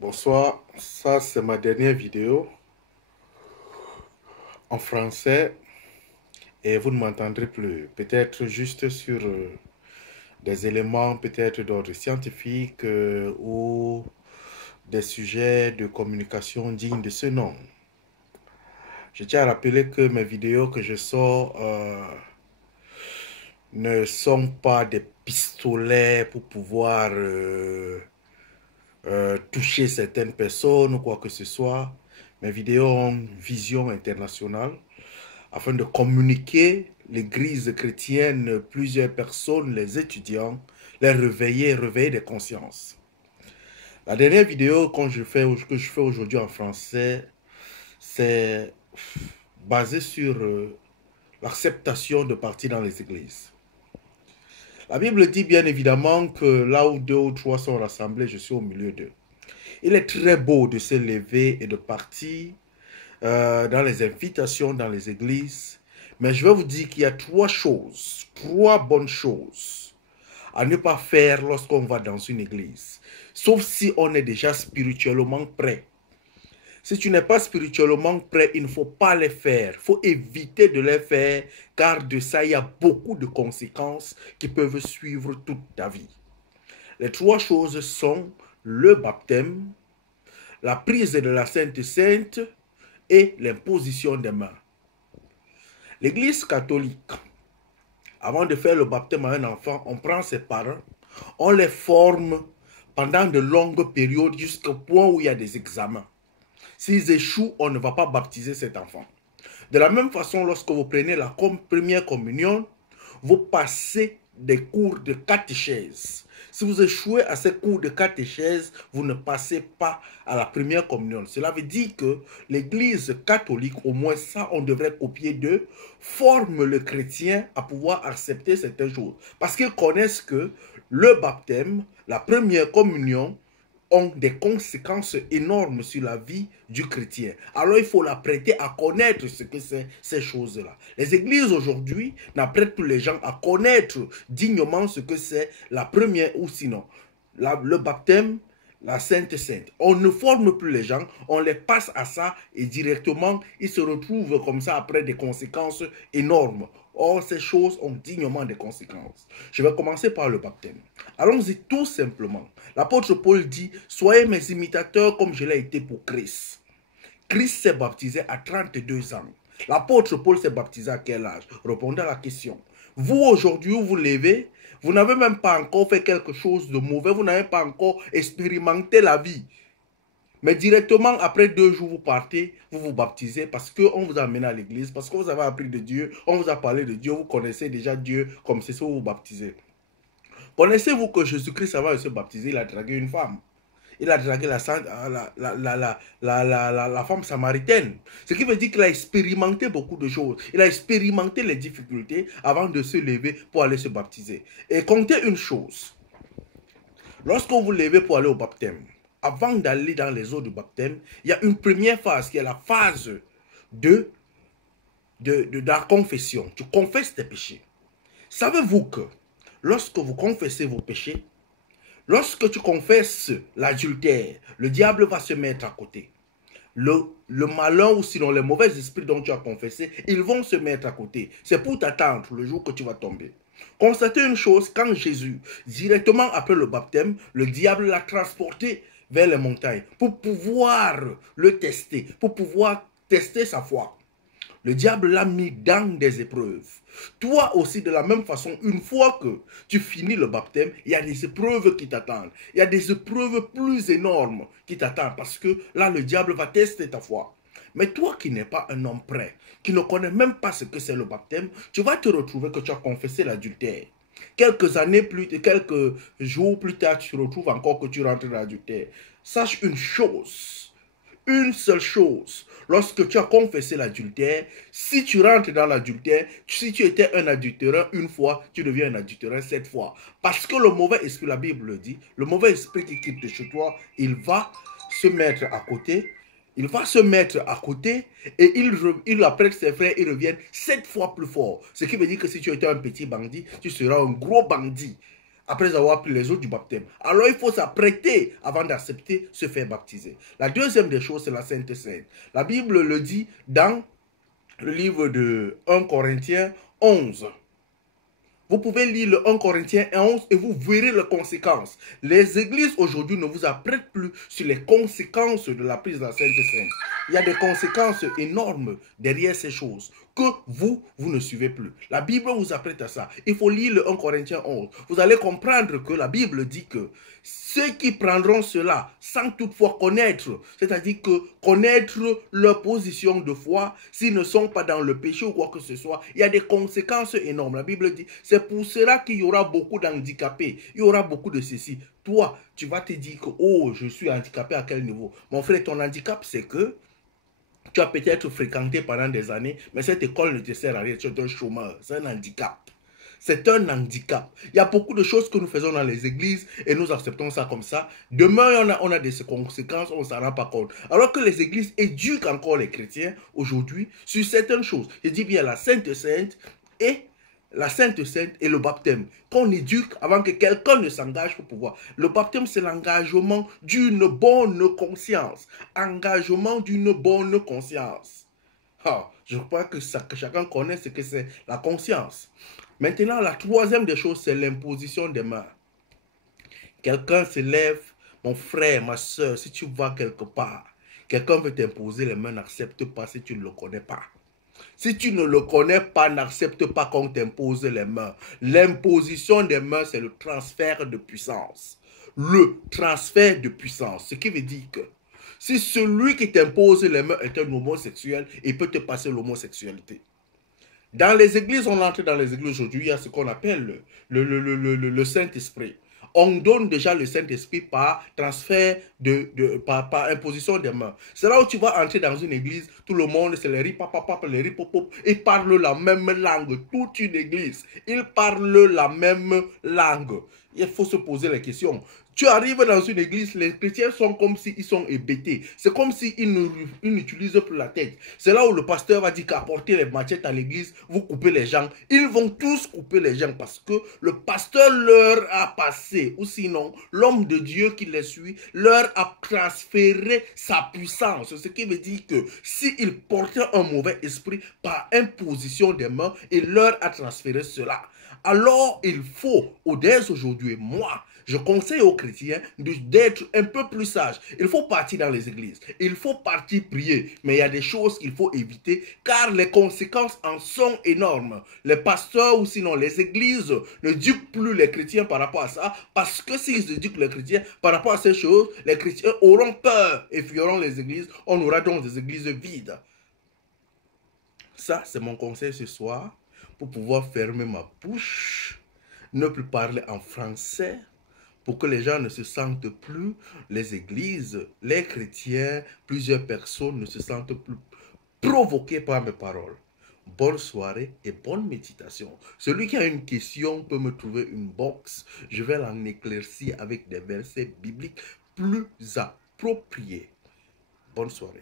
Bonsoir, ça c'est ma dernière vidéo en français et vous ne m'entendrez plus. Peut-être juste sur des éléments peut-être d'ordre scientifique ou des sujets de communication dignes de ce nom. Je tiens à rappeler que mes vidéos que je sors ne sont pas des pistolets pour pouvoir toucher certaines personnes ou quoi que ce soit. Mes vidéos ont une vision internationale afin de communiquer l'église chrétienne, plusieurs personnes, les étudiants, les réveiller des consciences. La dernière vidéo que je fais aujourd'hui en français, c'est basé sur l'acceptation de partir dans les églises. La Bible dit bien évidemment que là où deux ou trois sont rassemblés, je suis au milieu d'eux. Il est très beau de se lever et de partir dans les invitations dans les églises. Mais je vais vous dire qu'il y a trois bonnes choses à ne pas faire lorsqu'on va dans une église. Sauf si on est déjà spirituellement prêt. Si tu n'es pas spirituellement prêt, il ne faut pas les faire. Il faut éviter de les faire, car de ça, il y a beaucoup de conséquences qui peuvent suivre toute ta vie. Les trois choses sont le baptême, la prise de la Sainte Sainte et l'imposition des mains. L'Église catholique, avant de faire le baptême à un enfant, on prend ses parents, on les forme pendant de longues périodes jusqu'au point où il y a des examens. S'ils échouent, on ne va pas baptiser cet enfant. De la même façon, lorsque vous prenez la première communion, vous passez des cours de catéchèse. Si vous échouez à ces cours de catéchèse, vous ne passez pas à la première communion. Cela veut dire que l'Église catholique, au moins ça, on devrait copier d'eux, forme le chrétien à pouvoir accepter certaines choses. Parce qu'ils connaissent que le baptême, la première communion, ont des conséquences énormes sur la vie du chrétien. Alors il faut l'apprêter à connaître ce que c'est ces choses-là. Les églises aujourd'hui n'apprêtent plus les gens à connaître dignement ce que c'est la première ou sinon le baptême, la Sainte Sainte. On ne forme plus les gens, on les passe à ça et directement ils se retrouvent comme ça après des conséquences énormes. Or, ces choses ont dignement des conséquences. Je vais commencer par le baptême. Allons-y tout simplement. L'apôtre Paul dit, soyez mes imitateurs comme je l'ai été pour Christ. Christ s'est baptisé à 32 ans. L'apôtre Paul s'est baptisé à quel âge? Répondez à la question. Vous, aujourd'hui, vous vous levez, vous n'avez même pas encore fait quelque chose de mauvais, vous n'avez pas encore expérimenté la vie. Mais directement, après 2 jours, vous partez, vous vous baptisez parce qu'on vous a amené à l'église, parce que vous avez appris de Dieu, on vous a parlé de Dieu, vous connaissez déjà Dieu, comme c'est ça vous vous baptisez. Connaissez-vous que Jésus-Christ, avant de se baptiser, il a dragué une femme? Il a dragué la femme samaritaine. Ce qui veut dire qu'il a expérimenté beaucoup de choses. Il a expérimenté les difficultés avant de se lever pour aller se baptiser. Et comptez une chose. Lorsque vous vous levez pour aller au baptême, avant d'aller dans les eaux du baptême, il y a une première phase qui est la phase de la confession. Tu confesses tes péchés. Savez-vous que lorsque vous confessez vos péchés, lorsque tu confesses l'adultère, le diable va se mettre à côté. Le malin ou sinon les mauvais esprits dont tu as confessé, ils vont se mettre à côté. C'est pour t'attendre le jour que tu vas tomber. Constatez une chose, quand Jésus, directement après le baptême, le diable l'a transporté vers les montagnes pour pouvoir le tester, pour pouvoir tester sa foi. Le diable l'a mis dans des épreuves. Toi aussi, de la même façon, une fois que tu finis le baptême, il y a des épreuves qui t'attendent. Il y a des épreuves plus énormes qui t'attendent parce que là, le diable va tester ta foi. Mais toi qui n'es pas un homme prêt, qui ne connais même pas ce que c'est le baptême, tu vas te retrouver que tu as confessé l'adultère. Quelques années plus tard, quelques jours plus tard, tu te retrouves encore que tu rentres dans l'adultère. Sache une seule chose. Lorsque tu as confessé l'adultère, si tu rentres dans l'adultère, si tu étais un adultérin une fois, tu deviens un adultérin 7 fois. Parce que le mauvais esprit, la Bible le dit, le mauvais esprit qui quitte de chez toi, il va se mettre à côté. Il va se mettre à côté et il apprête ses frères, ils reviennent 7 fois plus fort. Ce qui veut dire que si tu étais un petit bandit, tu seras un gros bandit. après avoir pris les eaux du baptême. Alors il faut s'apprêter avant d'accepter se faire baptiser. La deuxième des choses, c'est la Sainte Seine. La Bible le dit dans le livre de 1 Corinthiens 11. Vous pouvez lire le 1 Corinthiens 11 et vous verrez les conséquences. Les églises aujourd'hui ne vous apprêtent plus sur les conséquences de la prise de la Sainte Seine. Il y a des conséquences énormes derrière ces choses que vous ne suivez plus. La Bible vous apprête à ça. Il faut lire le 1 Corinthiens 11. Vous allez comprendre que la Bible dit que ceux qui prendront cela sans toutefois connaître, c'est-à-dire que connaître leur position de foi, s'ils ne sont pas dans le péché ou quoi que ce soit, il y a des conséquences énormes. La Bible dit, c'est pour cela qu'il y aura beaucoup d'handicapés, il y aura beaucoup de ceci. Toi, tu vas te dire que, oh, je suis handicapé à quel niveau? Mon frère, ton handicap, c'est que tu as peut-être fréquenté pendant des années, mais cette école ne te sert à rien, tu es un chômeur, c'est un handicap. C'est un handicap. Il y a beaucoup de choses que nous faisons dans les églises et nous acceptons ça comme ça. Demain, on a des conséquences, on ne s'en rend pas compte. Alors que les églises éduquent encore les chrétiens aujourd'hui sur certaines choses. Je dis bien la Sainte Seine et le baptême. Qu'on éduque avant que quelqu'un ne s'engage pour pouvoir. Le baptême, c'est l'engagement d'une bonne conscience. Engagement d'une bonne conscience. Ah, je crois que chacun connaît ce que c'est la conscience. Maintenant, la troisième des choses, c'est l'imposition des mains. Quelqu'un se lève, mon frère, ma soeur, si tu vas quelque part, quelqu'un veut t'imposer les mains, n'accepte pas si tu ne le connais pas. Si tu ne le connais pas, n'accepte pas qu'on t'impose les mains. L'imposition des mains, c'est le transfert de puissance. Le transfert de puissance, ce qui veut dire que si celui qui t'impose les mains est un homosexuel, il peut te passer l'homosexualité. Dans les églises, on entre dans les églises aujourd'hui, il y a ce qu'on appelle le Saint-Esprit. On donne déjà le Saint-Esprit par transfert, par imposition des mains. C'est là où tu vas entrer dans une église, tout le monde, c'est les ripapapap, les ripopop, ils parlent la même langue, toute une église. Ils parlent la même langue. Il faut se poser la question. Tu arrives dans une église, les chrétiens sont comme s'ils sont hébétés. C'est comme s'ils n'utilisent plus la tête. C'est là où le pasteur va dire qu'apportez les machettes à l'église, vous coupez les gens. Ils vont tous couper les gens parce que le pasteur leur a passé, ou sinon l'homme de Dieu qui les suit, leur a transféré sa puissance. Ce qui veut dire que s'ils portaient un mauvais esprit par imposition des mains, il leur a transféré cela. Alors il faut, dès aujourd'hui, moi, je conseille aux chrétiens d'être un peu plus sages. Il faut partir dans les églises. Il faut partir prier. Mais il y a des choses qu'il faut éviter car les conséquences en sont énormes. Les pasteurs ou sinon les églises ne éduquent plus les chrétiens par rapport à ça parce que s'ils éduquent les chrétiens par rapport à ces choses, les chrétiens auront peur et fuiront les églises. On aura donc des églises vides. Ça, c'est mon conseil ce soir pour pouvoir fermer ma bouche, ne plus parler en français, pour que les gens ne se sentent plus, les églises, les chrétiens, plusieurs personnes ne se sentent plus provoquées par mes paroles. Bonne soirée et bonne méditation. Celui qui a une question peut me trouver une box. Je vais l'en éclaircir avec des versets bibliques plus appropriés. Bonne soirée.